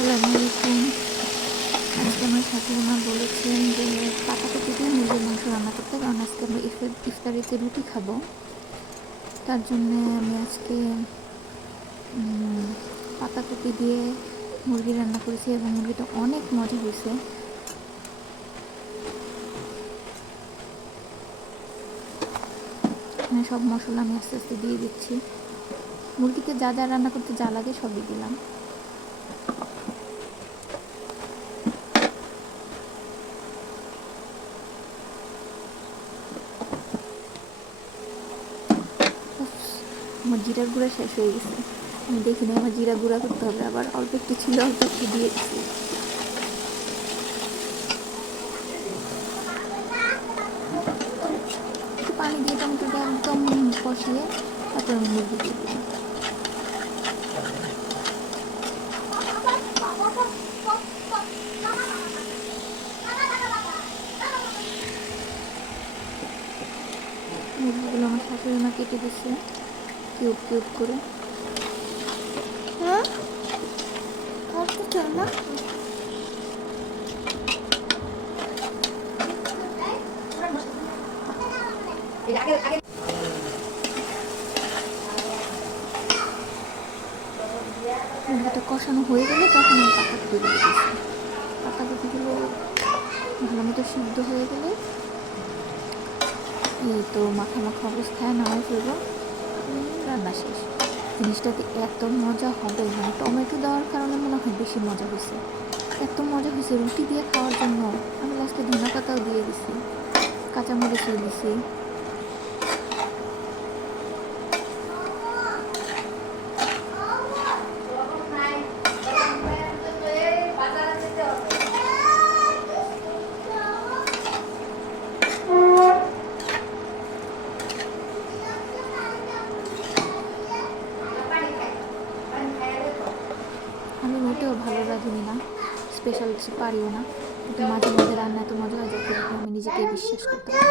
আসসালামু আলাইকুম। আজকে আমার শাশুড়ি মা বলেছেন যে পাতাকপি দিয়ে মুরগির মাংস রান্না করতে, কারণ আজকে আমরা ইফতারিতে রুটি খাবো। তার জন্যে আমি আজকে পাতাকপি দিয়ে মুরগি রান্না করেছি এবং মুরগিটা অনেক মজা হয়েছে। এখানে সব মশলা আমি আস্তে আস্তে দিয়ে দিচ্ছি। মুরগিতে যা যা রান্না করতে যা লাগে সবই দিলাম। আমার জিরার গুঁড়া শেষ হয়ে গেছে, আমি দেখিনি। আমার জিরা গুঁড়া করতে হবে, আবার অল্প একটু ছিল, অল্প একটু দিয়েছি। একটু পানি দিয়ে টমেটোটা একদম কষিয়ে তারপর আমি মুরগি দিয়ে দিলাম। মুরগিগুলো আমার শাশুড়ি মা কেটে দিচ্ছে কিউব কিউব করে। হ্যাঁ, না মুরগিটা কষানো হয়ে গেলে তখন আমি পাতাকপি দিয়ে দিচ্ছি। পাতাকপিগুলো ভালো মতো সিদ্ধ হয়ে গেলে এই তো মাখা মাখা অবস্থায় নামাই ফেলবো, রান্না শেষ। জিনিসটাতে এত মজা হবে, মানে টমেটো দেওয়ার কারণে মনে হয় বেশি মজা হয়েছে। এত মজা হয়েছে রুটি দিয়ে খাওয়ার জন্য। আমি লাস্টে ধনে পাতাও দিয়ে দিছি, কাঁচামরিচও দিছি। আমি মোটেও ভালো রাঁধুনি না, স্পেশাল কিছু পারিও না, কিন্তু মাঝে মাঝে রান্না এত মজা হয় যাতে আমি নিজেকে বিশ্বাস করতে পারি।